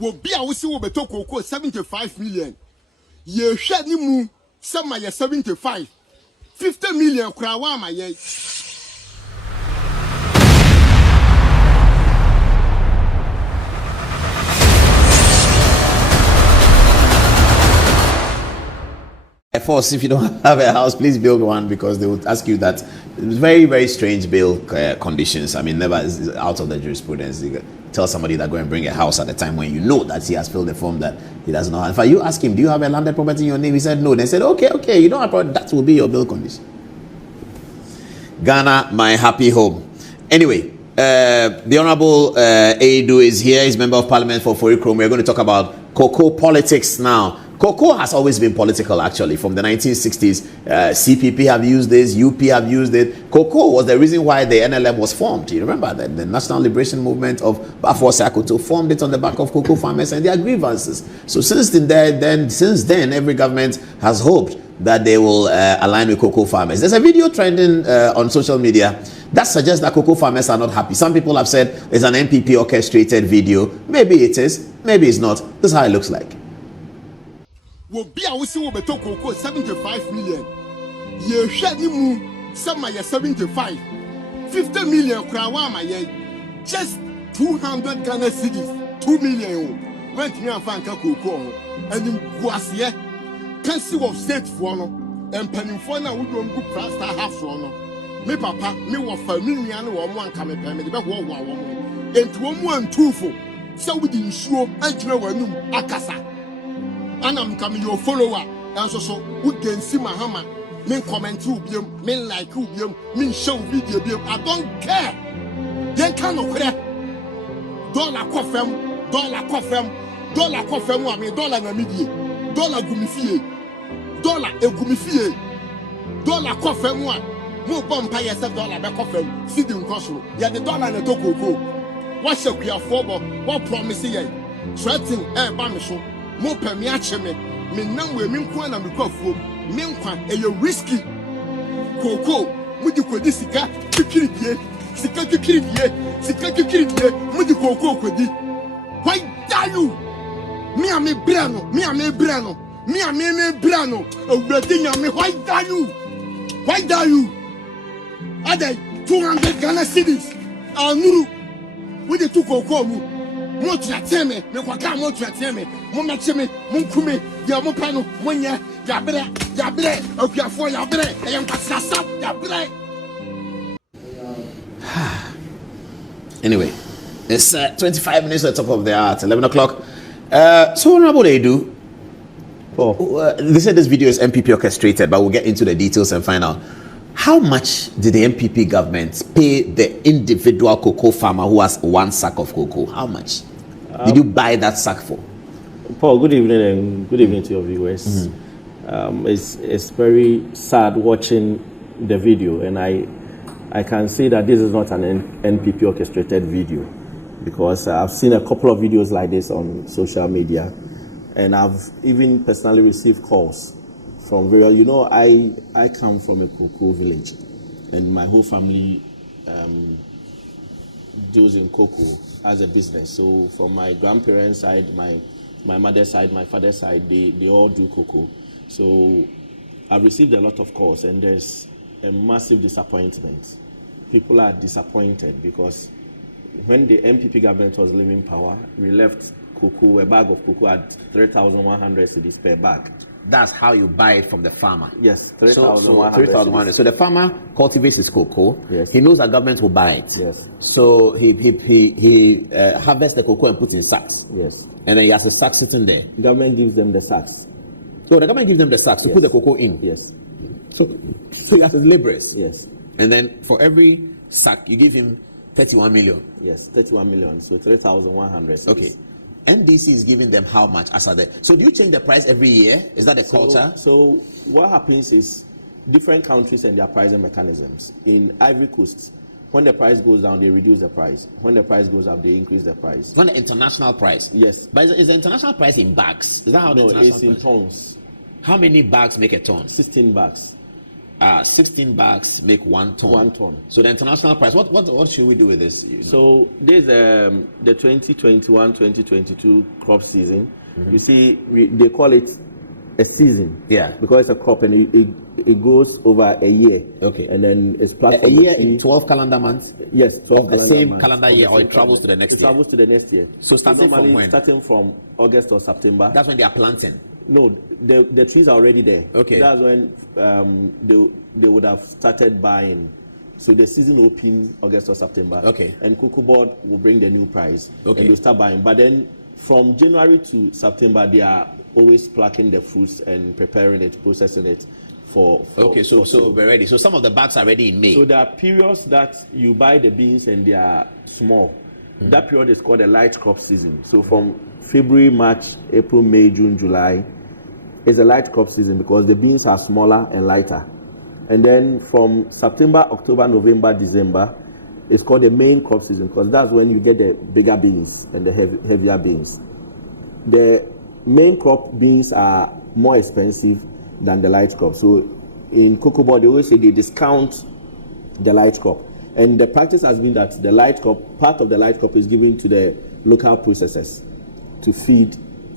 will be a wisi will be cocoa 75 million. Ye shed ni mu some 75. 50 million krawama ye. Force, if you don't have a house, please build one, because they would ask you that. Very, very strange bill conditions. I mean, never is out of the jurisprudence. You tell somebody that go and bring a house at the time when you know that he has filled the form that he doesn't know. In fact, you ask him, do you have a landed property in your name? He said no. They said, okay, you don't have property. That will be your bill condition. Ghana, my happy home. Anyway, the Honorable Adom is here. He's Member of Parliament for Forikrom. We're going to talk about cocoa politics now. Cocoa has always been political, actually. From the 1960s, CPP have used this, UP have used it. Cocoa was the reason why the NLM was formed. You remember that the National Liberation Movement of Bafo Sakoto formed it on the back of cocoa farmers and their grievances. So since then, every government has hoped that they will align with cocoa farmers. There's a video trending on social media that suggests that cocoa farmers are not happy. Some people have said it's an NPP orchestrated video. Maybe it is, maybe it's not. This is how it looks like. Will be a wisi will be cocoa 75 million. Ye shed ni mu some 75. 50 million krawama ye. Just 200 Ghana cedis. 2 million. Went me and find cocoa. And in Guasie, Council of State for no, and Penifona would don't go past half for no. Me papa, me was familiar or one coming family, but 1 1. And 1 2 for. So we didn't show and throw a new Akasa. And I'm coming your follower, and so we can see my hammer. Me comment you, me like you, me show video. I don't care. They cannot care. Dollar confirm, $1 dollar na media, dollar gumifie, dollar e gumifie, dollar confirm one. No bomba yourself dollar back confirm. See the impossible. Yeah, the dollar na toko go. What shall we afford? What promise ye? Threatening bamisho. Mo pemi acheme me nam we min kwa na me kwafo me nkwa e risky koko mudi kodi sika kikirikie mudi koko kodi. Why dare you me ame brano owurade nya me? Why dare you ade 200 Ghana cedis anuru mudi tu koko mu mo trateme me kwaka mo trateme mo mecheme mo kume ya mo pano mo nya ya bre opiafo ya bre e yan pasasa ya bre. Anyway, it's 25 minutes at the top of the hour, 11 o'clock. So Honorable Adom, they said this video is MPP orchestrated, but we'll get into the details and find out. How much did the MPP government pay the individual cocoa farmer who has 1 sack of cocoa? How much did you buy that sack for? Paul, good evening and good evening to your viewers. It's very sad watching the video, and I can say that this is not an NPP orchestrated video, because I've seen a couple of videos like this on social media, and I've even personally received calls from various. You know, I come from a cocoa village, and my whole family deals in cocoa as a business. So from my grandparents' side, my mother's side, my father's side, they all do cocoa. So I've received a lot of calls, and there's a massive disappointment. People are disappointed because when the MPP government was leaving power, we left cocoa, a bag of cocoa at 3,100 cedis per bag. That's how you buy it from the farmer. Yes, 3,100. 3,100. So the farmer cultivates his cocoa. Yes. He knows that government will buy it. Yes. So he harvests the cocoa and puts in sacks. Yes. And then he has a sack sitting there. Government gives them the sacks. So the government gives them the sacks to put the cocoa in. Yes. So he has his laborers. Yes. And then for every sack, you give him 31 million. Yes, 31 million. So 3,100. Okay. NDC is giving them how much as are they? So do you change the price every year? Is that the culture? So what happens is different countries and their pricing mechanisms. In Ivory Coast, when the price goes down, they reduce the price. When the price goes up, they increase the price. When the international price? Yes. But is the international price in bags? Is that how the No, international it's in price? tons. How many bags make a ton? 16 bags. 16 bags make 1 ton. 1 ton. So the international price, what should we do with this? You know? So there's the 2021-2022 crop season. You see, they call it a season. Yeah. Because it's a crop and it grows over a year. Okay. And then it's planted. A year in 12 calendar months? Yes, 12 of the same calendar year, or it travels to the next year? It travels to the next year. So starting from when? Starting from August or September. That's when they are planting? No, the trees are already there. Okay. That's when they would have started buying. So the season open August or September. Okay. And Cocoa Board will bring the new price. Okay. And they'll start buying. But then from January to September, they are always plucking the fruits and preparing it, processing it for okay, so we're ready. So some of the bags are ready in May. So there are periods that you buy the beans and they are small. That period is called a light crop season. So from February, March, April, May, June, July is a light crop season because the beans are smaller and lighter. And then from September, October, November, December, it's called the main crop season because that's when you get the bigger beans and the heavier beans. The main crop beans are more expensive than the light crop. So in Cocoa Board, they always say they discount the light crop. And the practice has been that the light crop, part of the light crop is given to the local processors to feed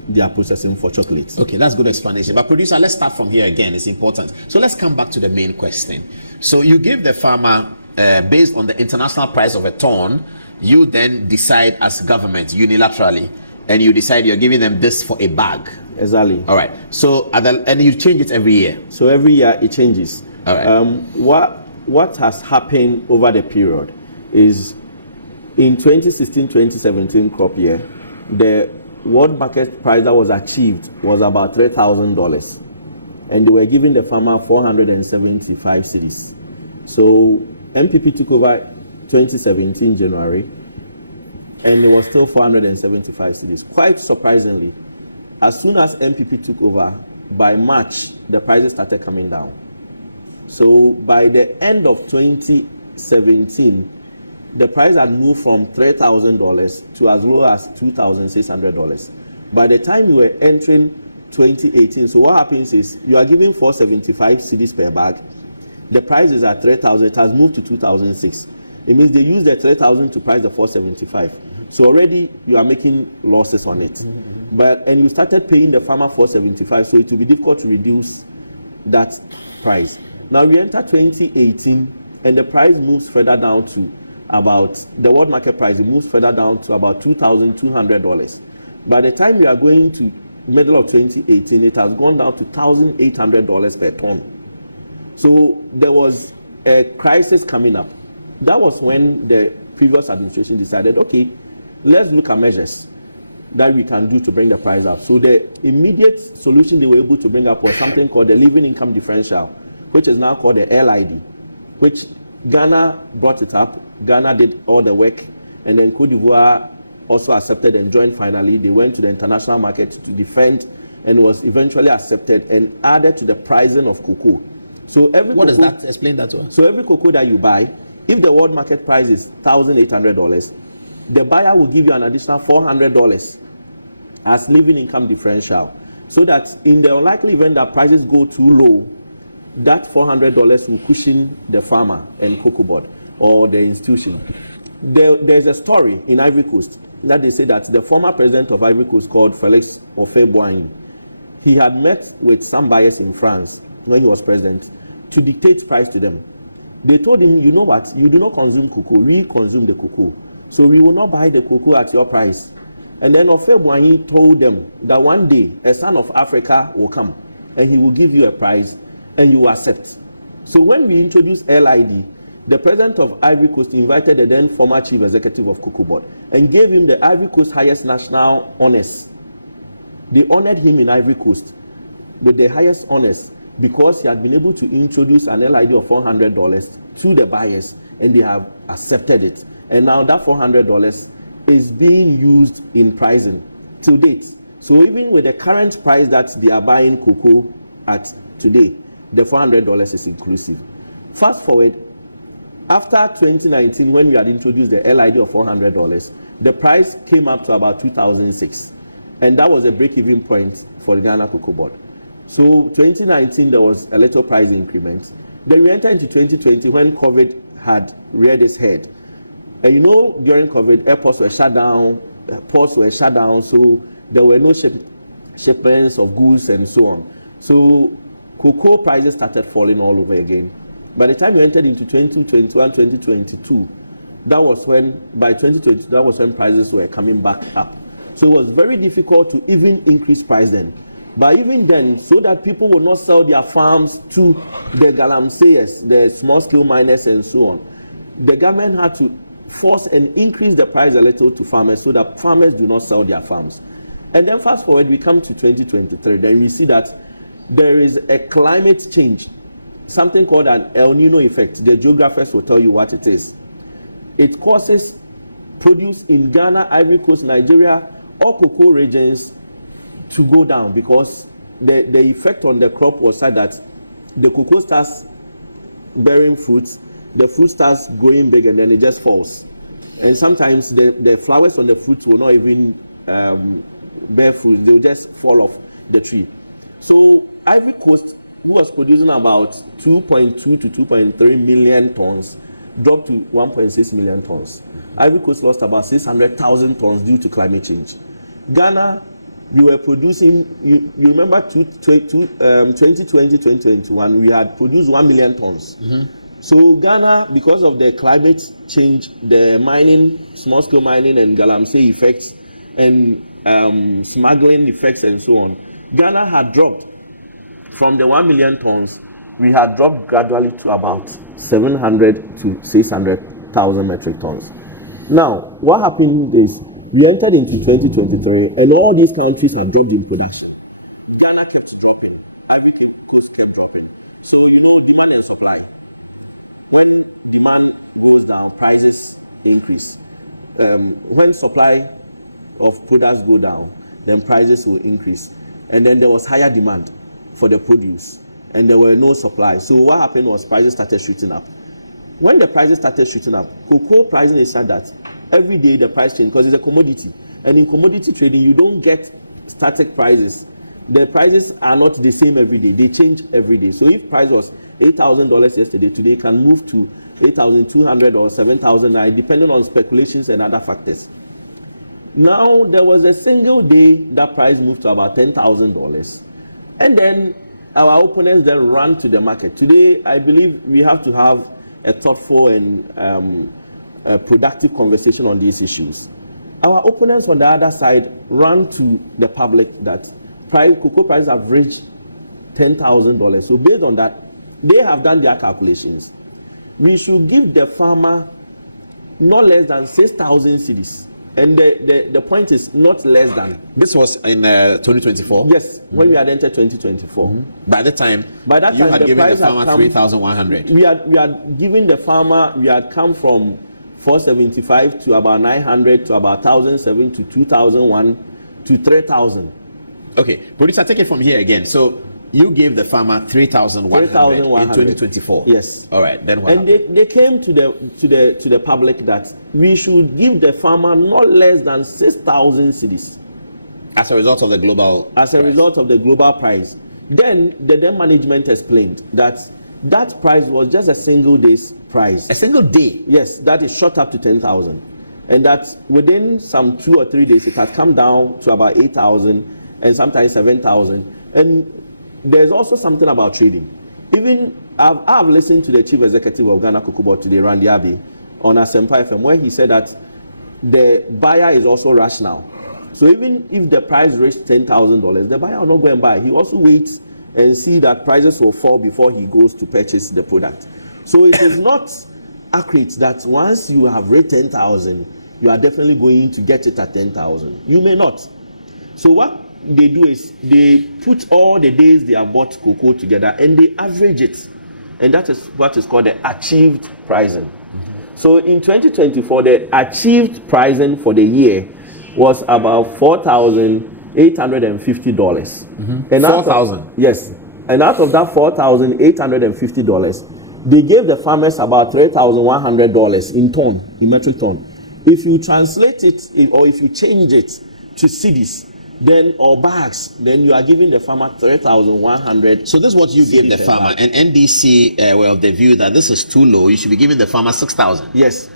their processing for chocolates. Okay, that's good explanation. But producer, let's start from here again. It's important. So let's come back to the main question. So you give the farmer, based on the international price of a ton, you then decide as government unilaterally, and you decide you're giving them this for a bag. Exactly. All right. So and you change it every year. So every year it changes. All right. What has happened over the period is in 2016-2017 crop year, the world market price that was achieved was about $3,000, and they were giving the farmer 475 cedis. So NPP took over 2017 January, and it was still 475 cedis. Quite surprisingly, as soon as NPP took over, by March, the prices started coming down. So by the end of 2017, the price had moved from $3,000 to as low as $2,600. By the time you were entering 2018, so what happens is you are giving 475 cedis per bag. The price is at 3,000. It has moved to 2,006. It means they use the 3,000 to price the 475. So already you are making losses on it. And you started paying the farmer 475, so it will be difficult to reduce that price. Now we enter 2018, and the price moves further down to about, the world market price, it moves further down to about $2,200. By the time we are going to middle of 2018, it has gone down to $1,800 per ton. So there was a crisis coming up. That was when the previous administration decided, okay, let's look at measures that we can do to bring the price up. So the immediate solution they were able to bring up was something called the living income differential, which is now called the LID, which Ghana brought it up. Ghana did all the work, and then Cote d'Ivoire also accepted and joined finally. They went to the international market to defend and was eventually accepted and added to the pricing of cocoa. So every what does that explain that to us? So every cocoa that you buy, if the world market price is $1,800, the buyer will give you an additional $400 as living income differential, so that in the unlikely event that prices go too low, that $400 will cushion the farmer and Cocoa Board or the institution. There's a story in Ivory Coast that they say that the former president of Ivory Coast, called Felix Houphouët-Boigny, he had met with some buyers in France when he was president to dictate price to them. They told him, you know what, you do not consume cocoa, we consume the cocoa. So we will not buy the cocoa at your price. And then Houphouët-Boigny told them that one day a son of Africa will come and he will give you a price and you will accept. So when we introduced LID, the president of Ivory Coast invited the then former chief executive of Cocoa Board and gave him the Ivory Coast highest national honors. They honored him in Ivory Coast with the highest honors because he had been able to introduce an LID of $400 to the buyers, and they have accepted it. And now that $400 is being used in pricing to date. So even with the current price that they are buying cocoa at today, the $400 is inclusive. Fast forward, after 2019, when we had introduced the LID of $400, the price came up to about 2006. And that was a break-even point for the Ghana Cocoa Board. So 2019, there was a little price increment. Then we entered into 2020 when COVID had reared its head. And you know, during COVID, airports were shut down, ports were shut down, so there were no shipments of goods and so on. So cocoa prices started falling all over again. By the time we entered into 2021, 2022, that was when, by 2022, that was when prices were coming back up. So it was very difficult to even increase price then. But even then, so that people would not sell their farms to the galamseyers, the small-scale miners and so on, the government had to force and increase the price a little to farmers so that farmers do not sell their farms. And then fast forward, we come to 2023, then we see that there is a climate change, something called an El Nino effect. The geographers will tell you what it is. It causes produce in Ghana, Ivory Coast, Nigeria, or cocoa regions to go down because the effect on the crop was such that the cocoa starts bearing fruits, the fruit starts growing big, and then it just falls. And sometimes the flowers on the fruits will not even bear fruit, they will just fall off the tree. So Ivory Coast, who was producing about 2.2 to 2.3 million tons, dropped to 1.6 million tons. Ivory Coast lost about 600,000 tons due to climate change. Ghana, we were producing, you remember 2020, 2021, we had produced 1 million tons. So Ghana, because of the climate change, the mining, small-scale mining and galamsey effects and smuggling effects and so on, Ghana had dropped from the 1 million tons, we had dropped gradually to about 700 to 600,000 metric tons. Now, what happened is we entered into 2023 and all these countries had dropped in production. Ghana kept dropping, Ivory Coast kept dropping. So, you know, demand and supply. When demand goes down, prices increase. When supply of products go down, then prices will increase. And then there was higher demand for the produce and there were no supply. So what happened was prices started shooting up. When the prices started shooting up, cocoa pricing is such that every day the price changes because it's a commodity. And in commodity trading, you don't get static prices. The prices are not the same every day. They change every day. So if price was $8,000 yesterday, today it can move to $8,200 or $7,000, depending on speculations and other factors. Now, there was a single day that price moved to about $10,000. And then our opponents then ran to the market. Today, I believe we have to have a thoughtful and a productive conversation on these issues. Our opponents on the other side ran to the public that cocoa prices have reached $10,000. So based on that, they have done their calculations. We should give the farmer not less than 6,000 cedis. And the point is not less than. This was in 2024? Yes, when we had entered 2024. By that time, you had given the farmer 3,100. We had given the farmer, we had come from 475 to about 900 to about 1,007 to 2,001 to 3,000. Okay, producer, take it from here again. So you gave the farmer 3,100 in 2024. Yes. All right. Then what? And they came to the public that we should give the farmer not less than 6,000 cedis. As a result of the global. As a result of the global price. Then the management explained that price was just a single day's price. A single day. Yes, that is shot up to 10,000, and that within some 2 or 3 days it had come down to about 8,000 and sometimes 7,000. And there's also something about trading. Even I've listened to the chief executive of Ghana Cocoa Board today, Randy Abbey, on Asempa FM, where he said that the buyer is also rational. So even if the price reached $10,000, the buyer will not go and buy. He also waits and see that prices will fall before he goes to purchase the product. So it is not accurate that once you have reached 10,000, you are definitely going to get it at 10,000. You may not. So what they do is they put all the days they have bought cocoa together and they average it, and that is what is called the achieved pricing. So in 2024, the achieved pricing for the year was about $4,850. And 4,000. Yes, and out of that $4,850, they gave the farmers about $3,100 in metric ton. If you translate it or if you change it to cedis, then or bags, then you are giving the farmer 3,100. So this is what you gave the farmer, and NDC were of the view that this is too low. You should be giving the farmer 6,000. Yes.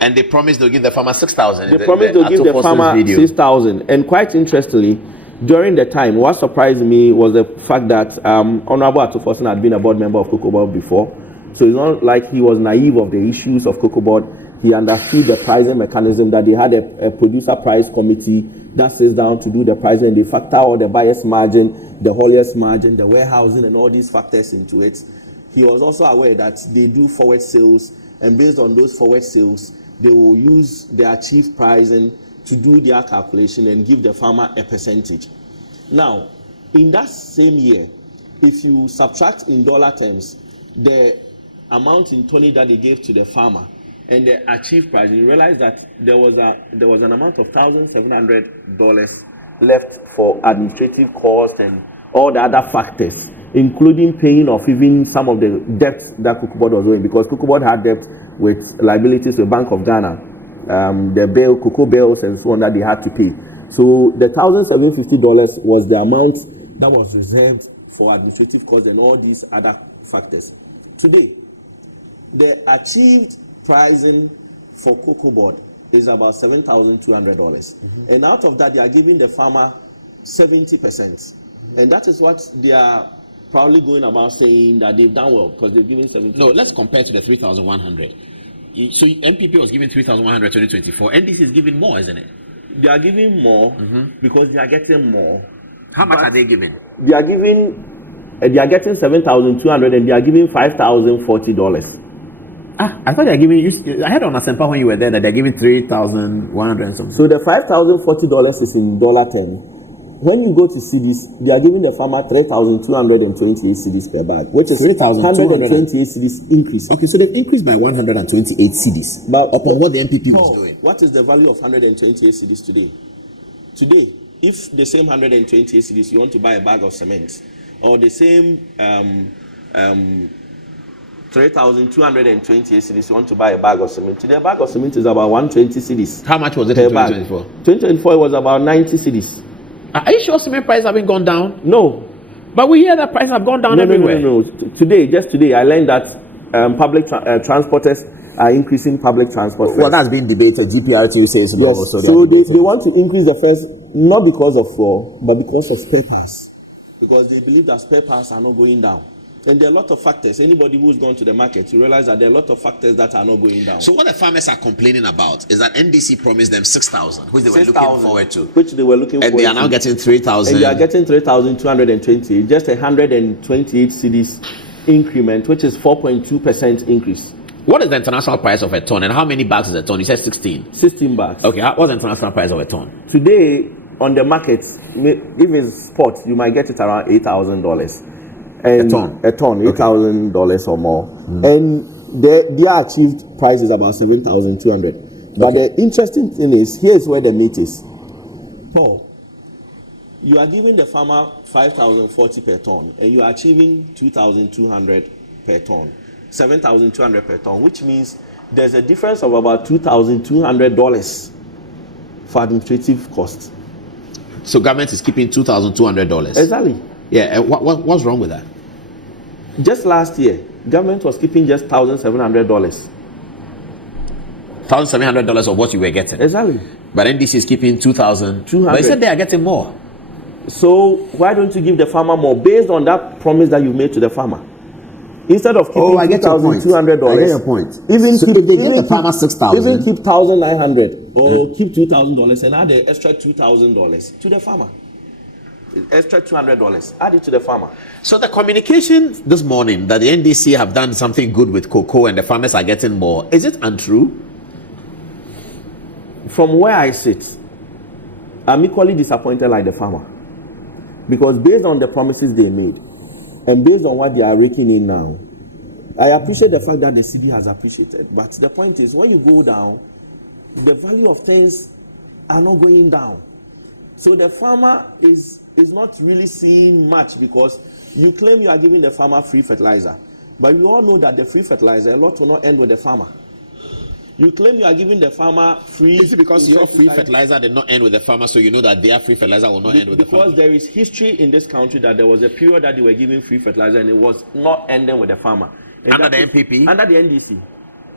And they promised they'll give the farmer 6,000. They promised they'll give the farmer 6,000. And quite interestingly, during the time, what surprised me was the fact that Honorable Adom-Otchere had been a board member of Cocoa Board before. So it's not like he was naive of the issues of Cocoa Board. He understood the pricing mechanism, that they had a producer price committee that sits down to do the pricing, and they factor all the buyer's margin, the haulier's margin, the warehousing, and all these factors into it. He was also aware that they do forward sales, and based on those forward sales, they will use their achieved pricing to do their calculation and give the farmer a percentage. Now, in that same year, if you subtract in dollar terms the amount in tonnage that they gave to the farmer and the achieved price, you realize that there was an amount of $1,700 left for administrative costs and all the other factors, including paying off even some of the debts that Cocoa Board was owing, because Cocoa Board had debt with liabilities with Bank of Ghana, the cocoa bills and so on that they had to pay. So the $1,750 was the amount that was reserved for administrative costs and all these other factors. Today, the achieved pricing for Cocoa Board is about $7,200. And out of that, they are giving the farmer 70%. And that is what they are probably going about saying, that they've done well because they've given 70%. No, let's compare to the 3,100. So NPP was giving 3,100 2024. NDC is giving more, isn't it? They are giving more because they are getting more. How much are they giving? They are getting $7,200 and they are giving $5,040. I thought they are giving you. I heard on Asempa when you were there that they're giving 3,100 and something. So the $5,040 is in dollar term. When you go to cedis, they are giving the farmer 3,228 cedis per bag, which is 128 cedis increase. Okay, so they've increased by 128 cedis but upon what the NPP was doing. What is the value of 128 cedis today? Today, if the same 128 cedis you want to buy a bag of cement, or the same 3,228 cedis you want to buy a bag of cement, today a bag of cement is about 120 cedis. How much was it in 2024? 2024 it was about 90 cedis. Are you sure cement prices haven't gone down? No. But we hear that prices have gone down everywhere. No. Just today, I learned that public transporters are increasing public transport fares. Well, that's been debated. GPRTU says no. Yes. So they want to increase the fares, not because of fuel, but because of spare parts. Because they believe that spare parts are not going down. And there are a lot of factors. Anybody who's gone to the market, you realize that there are a lot of factors that are not going down. So what the farmers are complaining about is that NDC promised them 6,000, which they were looking forward to. Which they were looking forward to. And they are now getting 3,000. And they are getting 3,220, just 128 cedis increment, which is 4.2% increase. What is the international price of a ton, and how many bags is a ton? You said 16. 16 bags. Okay, what's the international price of a ton? Today, on the market, if it's spot, you might get it around $8,000. And a ton, $8,000 or more. And their achieved price is about 7,200. But the interesting thing is, here's where the meat is. Paul, you are giving the farmer 5,040 per ton, and you are achieving 2,200 per ton, 7,200 per ton, which means there's a difference of about $2,200 for administrative costs. So government is keeping $2,200. Exactly. Yeah, and what's wrong with that? Just last year, government was keeping just $1,700. $1,700 of what you were getting. Exactly. But NDC is keeping 2,200. But you said they are getting more. So why don't you give the farmer more based on that promise that you made to the farmer? Instead of keeping $2,200, I get your point. Even so keep, if they get the farmer 6,000, even keep $1,900 or keep $2,000 and add the extra $2,000 to the farmer. Extra $200, add it to the farmer. So the communication this morning that the NDC have done something good with cocoa and the farmers are getting more, is it untrue? From where I sit, I'm equally disappointed like the farmer, because based on the promises they made and based on what they are raking in now, I appreciate the fact that the city has appreciated, but the point is, when you go down, the value of things are not going down. So the farmer is not really seeing much, because you claim you are giving the farmer free fertilizer, but we all know that the free fertilizer, a lot will not end with the farmer. You claim you are giving the farmer free. Is it because your free fertilizer did not end with the farmer, so you know that their free fertilizer will not end with the farmer? Because there is history in this country that there was a period that they were giving free fertilizer and it was not ending with the farmer. And under the NPP? Under the NDC.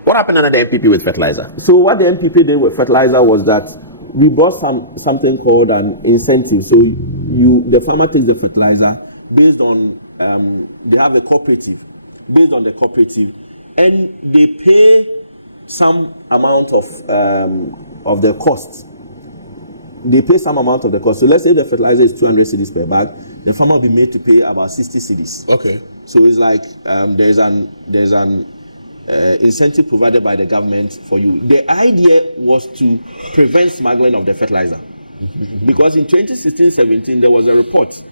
What happened under the NPP with fertilizer? So what the NPP did with fertilizer was that we brought something called an incentive. So the farmer takes the fertilizer based on, they have a cooperative, based on the cooperative, and they pay some amount of the cost. They pay some amount of the cost. So let's say the fertilizer is 200 cedis per bag, the farmer will be made to pay about 60 cedis. Okay. So it's like there's an incentive provided by the government for you. The idea was to prevent smuggling of the fertilizer. Because in 2016-17, there was a report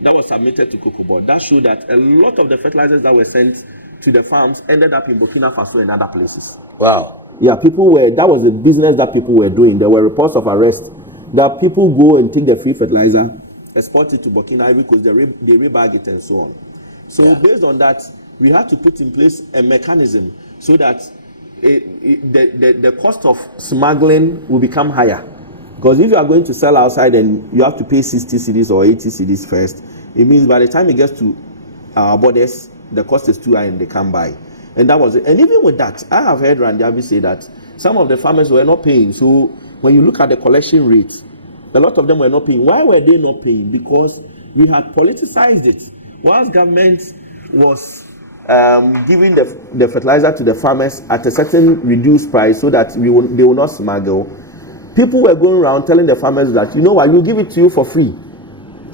that was submitted to Cocoa Board that showed that a lot of the fertilizers that were sent to the farms ended up in Burkina Faso and other places. Wow. Yeah, that was a business that people were doing. There were reports of arrest that people go and take the free fertilizer, export it to Burkina because they rebag it and so on. So based on that, we had to put in place a mechanism so that the cost of smuggling will become higher. Because if you are going to sell outside and you have to pay 60 cedis or 80 cedis first, it means by the time it gets to our borders, the cost is too high and they can't buy. And that was it. And even with that, I have heard Randy Abbey say that some of the farmers were not paying. So when you look at the collection rates, a lot of them were not paying. Why were they not paying? Because we had politicized it. Whilst government was giving the fertilizer to the farmers at a certain reduced price so that they will not smuggle, people were going around telling the farmers that, you know what, we'll give it to you for free.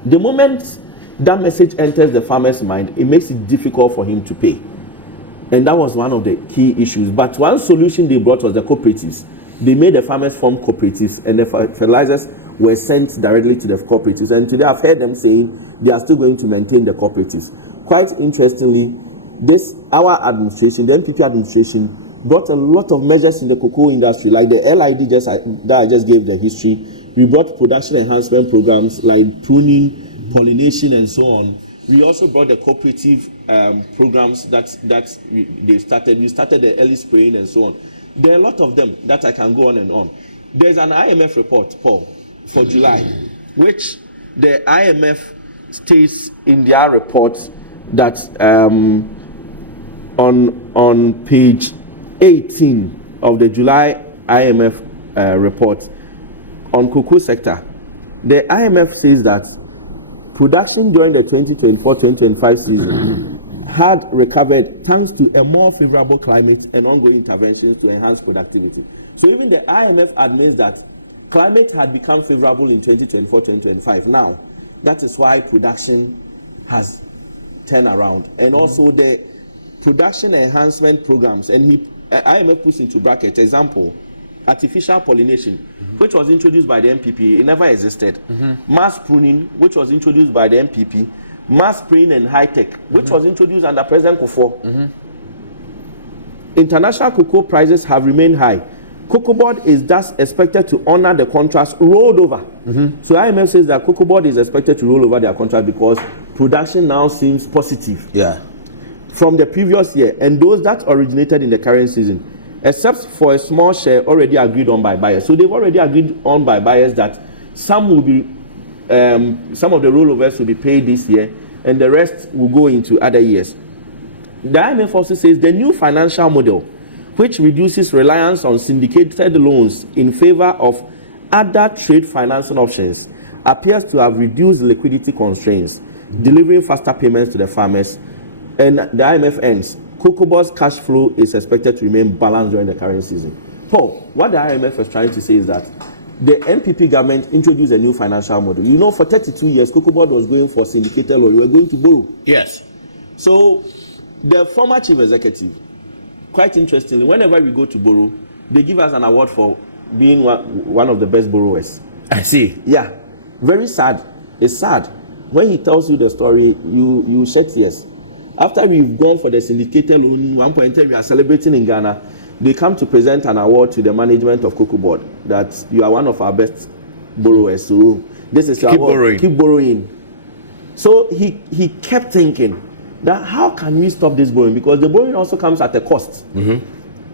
The moment that message enters the farmer's mind, it makes it difficult for him to pay. And that was one of the key issues. But one solution they brought was the cooperatives. They made the farmers form cooperatives, and the fertilizers were sent directly to the cooperatives. And today I've heard them saying they are still going to maintain the cooperatives. Quite interestingly, our administration, the NPP administration, brought a lot of measures in the cocoa industry, like the LID that I just gave the history. We brought production enhancement programs like pruning, pollination, and so on. We also brought the cooperative programs that they started. We started the early spraying and so on. There are a lot of them that I can go on and on. There's an IMF report, Paul, for July, which the IMF states in their report that on page 18 of the July IMF report on cocoa sector, the IMF says that production during the 2024-2025 season had recovered thanks to a more favorable climate and ongoing interventions to enhance productivity. So even the IMF admits that climate had become favorable in 2024-2025. Now, that is why production has turned around. And also the production enhancement programs, and IMF puts into bracket, example, artificial pollination, which was introduced by the NPP, it never existed. Mass pruning, which was introduced by the NPP, mass spraying and high-tech, which was introduced under President Kufuor. International cocoa prices have remained high. Cocoa Board is thus expected to honor the contracts rolled over. So IMF says that Cocoa Board is expected to roll over their contract because production now seems positive from the previous year, and those that originated in the current season, except for a small share already agreed on by buyers. So they've already agreed on by buyers that some will be, some of the rollovers will be paid this year, and the rest will go into other years. The IMF also says the new financial model, which reduces reliance on syndicated loans in favor of other trade financing options, appears to have reduced liquidity constraints, delivering faster payments to the farmers. And the IMF ends, Cocoa Board's cash flow is expected to remain balanced during the current season. Paul, what the IMF was trying to say is that the NPP government introduced a new financial model. You know, for 32 years, Cocoa Board was going for syndicated loan. We were going to borrow. Yes. So the former chief executive, quite interestingly, whenever we go to borrow, they give us an award for being one of the best borrowers. I see. Yeah. Very sad. It's sad. When he tells you the story, you shed tears. After we've gone for the syndicated loan, 1.10 we are celebrating in Ghana, they come to present an award to the management of Cocoa Board that you are one of our best borrowers. So this is your award. Keep borrowing. So he kept thinking that how can we stop this borrowing, because the borrowing also comes at a cost.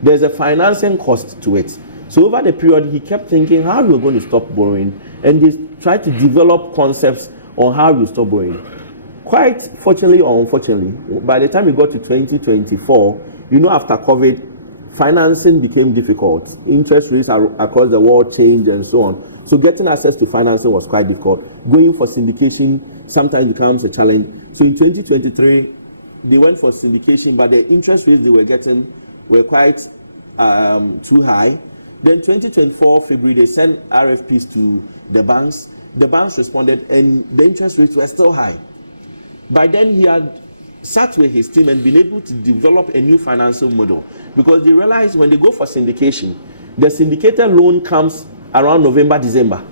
there's a financing cost to it. So over the period, he kept thinking how we're going to stop borrowing, and they tried to develop concepts on how we stop borrowing. Quite fortunately or unfortunately, by the time we got to 2024, after COVID, financing became difficult. Interest rates across the world changed and so on. So getting access to financing was quite difficult. Going for syndication sometimes becomes a challenge. So in 2023, they went for syndication, but the interest rates they were getting were quite too high. Then 2024 February, they sent RFPs to the banks. The banks responded, and the interest rates were still high. By then, he had sat with his team and been able to develop a new financial model, because they realized when they go for syndication, the syndicated loan comes around November, December.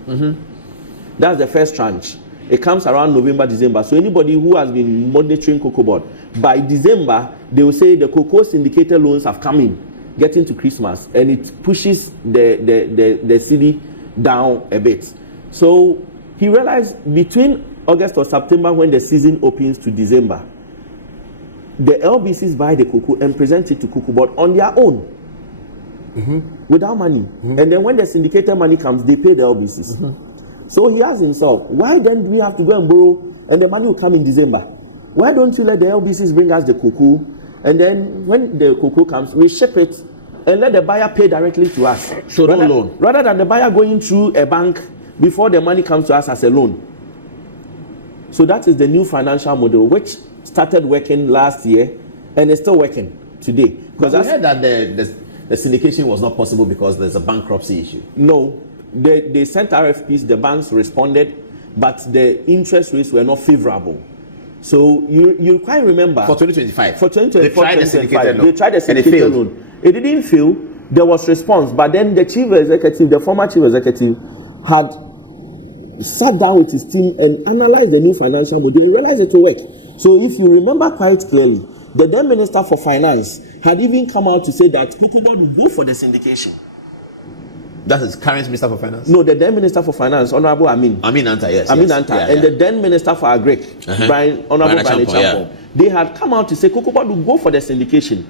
That's the first tranche. It comes around November, December. So anybody who has been monitoring Cocoa Board, by December, they will say the cocoa syndicated loans have come in, getting to Christmas, and it pushes the cedi down a bit. So he realized between August or September, when the season opens, to December, the LBCs buy the cocoa and present it to Cocoa Board on their own, without money. And then when the syndicated money comes, they pay the LBCs. So he asked himself, why then do we have to go and borrow, and the money will come in December? Why don't you let the LBCs bring us the cocoa, and then when the cocoa comes, we ship it and let the buyer pay directly to us? So no loan. Rather than the buyer going through a bank before the money comes to us as a loan. So that is the new financial model, which started working last year and is still working today. Because I heard that the syndication was not possible because there's a bankruptcy issue. No, they sent RFPs, the banks responded, but the interest rates were not favorable. So you quite remember for 2025. For 2024, they tried the syndicated loan. It didn't fail. There was response, but then the former chief executive, had sat down with his team and analyzed the new financial model and realized it will work. So if you remember quite clearly, the then Minister for Finance had even come out to say that Cocoa Board will go for the syndication. That is current Minister for Finance? No, the then Minister for Finance, Honorable Amin Anta, yes. Amin Anta, yeah, and the then Minister for Agric, Honorable Brian Champon. They had come out to say Cocoa Board will go for the syndication.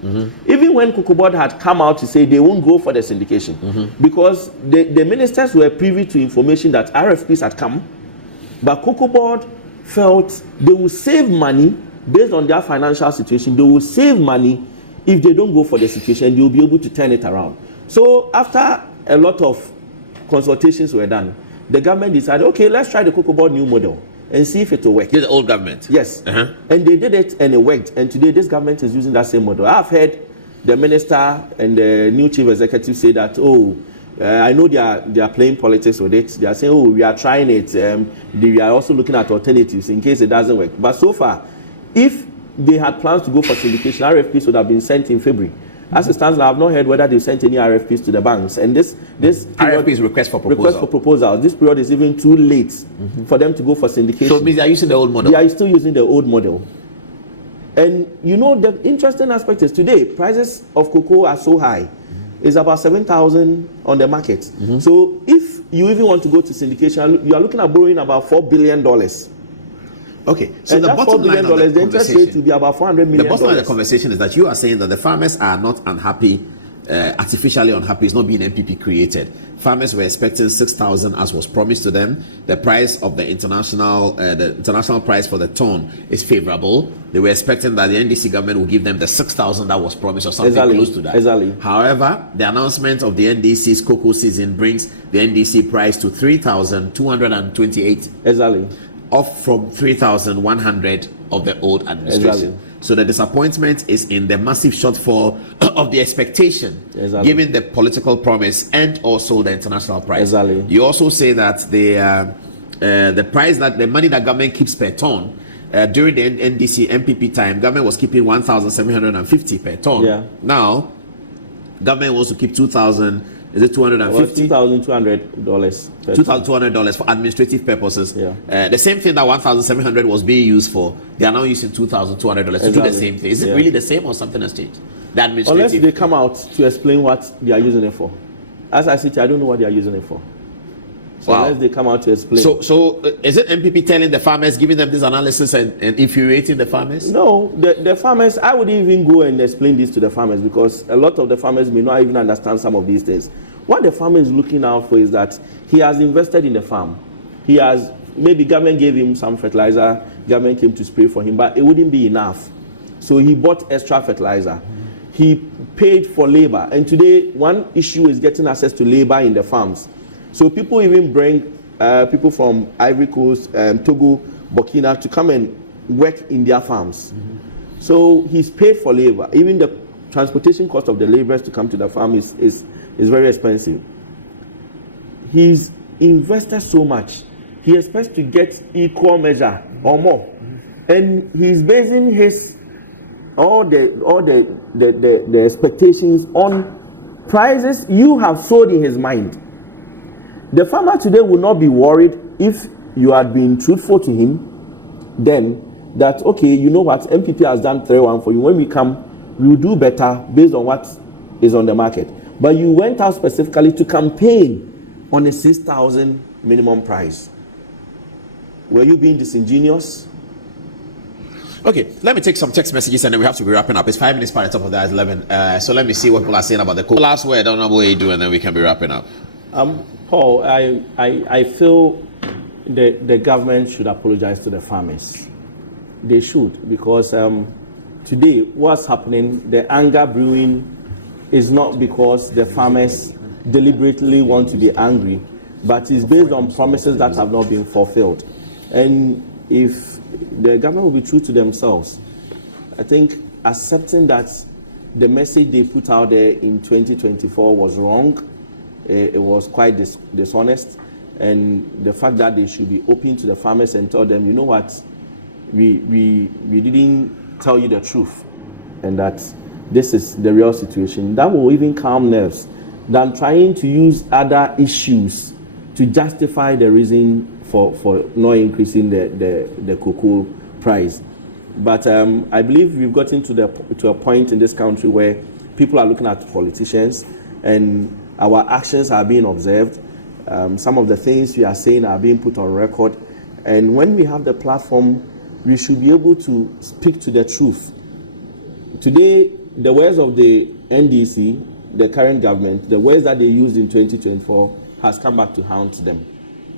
Even when Cocoa Board had come out to say they won't go for the syndication, because the ministers were privy to information that RFPs had come, but Cocoa Board felt they will save money based on their financial situation. They will save money if they don't go for the situation. They will be able to turn it around. So after a lot of consultations were done, the government decided, okay, let's try the Cocoa Board new model and see if it will work. This is the old government? Yes. And they did it and it worked. And today this government is using that same model. I've heard the minister and the new chief executive say that, I know they are playing politics with it. They are saying, we are trying it. We are also looking at alternatives in case it doesn't work. But so far, if they had plans to go for syndication, RFPs would have been sent in February. As it stands now, I've not heard whether they've sent any RFPs to the banks. And this period, RFP is request for proposal. Request for proposal. This period is even too late for them to go for syndication. So it means they are using the old model? They are still using the old model. And the interesting aspect is today, prices of cocoa are so high. It's about 7,000 on the market. So if you even want to go to syndication, you are looking at borrowing about $4 billion. Okay, so and the bottom line of the interest rate will be about $400 million. The bottom line of the conversation is that you are saying that the farmers are not unhappy, artificially unhappy. It's not being NPP created. Farmers were expecting 6,000 as was promised to them. The price of the international price for the ton is favorable. They were expecting that the NDC government will give them the 6,000 that was promised or something close to that. Exactly. However, the announcement of the NDC's cocoa season brings the NDC price to 3,228. Exactly. Off from 3,100 of the old administration. Exactly. So the disappointment is in the massive shortfall of the expectation, given the political promise and also the international price. Exactly. You also say that the price, that the money that government keeps per ton, during the NDC MPP time, government was keeping 1,750 per ton. Yeah. Now, government wants to keep 2,000. Is it $250? $2,200. $2,200 for administrative purposes. Yeah. The same thing that $1,700 was being used for, they are now using $2,200 to do the same thing. Is it really the same or something has changed? The administrative. Unless they come out to explain what they are using it for. As I sit here, I don't know what they are using it for. So unless they come out to explain. So is it NPP telling the farmers, giving them this analysis and infuriating the farmers? No, the farmers, I would even go and explain this to the farmers, because a lot of the farmers may not even understand some of these things. What the farmer is looking out for is that he has invested in the farm. He has, maybe government gave him some fertilizer, government came to spray for him, but it wouldn't be enough. So he bought extra fertilizer. He paid for labor. And today, one issue is getting access to labor in the farms. So people even bring people from Ivory Coast, Togo, Burkina to come and work in their farms. So he's paid for labor. Even the transportation cost of the laborers to come to the farm is very expensive. He's invested so much. He expects to get equal measure or more. And he's basing all the expectations on prices you have sold in his mind. The farmer today will not be worried if you had been truthful to him, then that, okay, you know what, NPP has done 3-1 for you. When we come, we will do better based on what is on the market. But you went out specifically to campaign on a 6,000 minimum price. Were you being disingenuous? Okay, let me take some text messages and then we have to be wrapping up. It's 5 minutes past the top of that 11. So let me see what people are saying about the last word. I don't know what you do, and then we can be wrapping up. Paul, I feel the government should apologize to the farmers. They should, because today what's happening, the anger brewing is not because the farmers deliberately want to be angry, but it's based on promises that have not been fulfilled. And if the government will be true to themselves, I think accepting that the message they put out there in 2024 was wrong, it was quite dishonest, and the fact that they should be open to the farmers and tell them, you know what, we didn't tell you the truth, and that this is the real situation. That will even calm nerves than trying to use other issues to justify the reason for not increasing the cocoa price. But I believe we've gotten to a point in this country where people are looking at politicians and our actions are being observed. Some of the things we are saying are being put on record. And when we have the platform, we should be able to speak to the truth. Today, the words of the NDC, the current government, the words that they used in 2024 has come back to haunt them.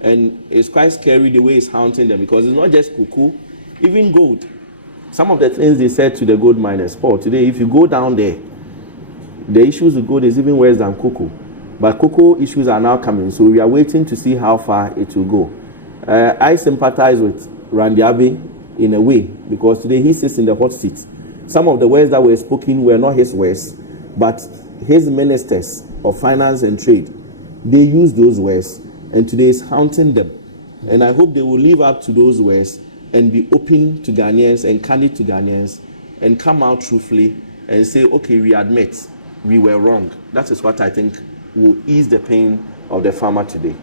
And it's quite scary the way it's haunting them, because it's not just cocoa, even gold. Some of the things they said to the gold miners, Paul, today, if you go down there, the issues with gold is even worse than cocoa. But cocoa issues are now coming, so we are waiting to see how far it will go. I sympathize with Randy Abbey in a way, because today he sits in the hot seat. Some of the words that were spoken were not his words, but his ministers of finance and trade, they used those words, and today is haunting them. And I hope they will live up to those words and be open to Ghanaians and candid to Ghanaians and come out truthfully and say, okay, we admit we were wrong. That is what I think will ease the pain of the farmer today.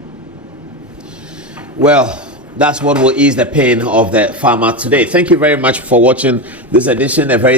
Well, that's what will ease the pain of the farmer today. Thank you very much for watching this edition, a very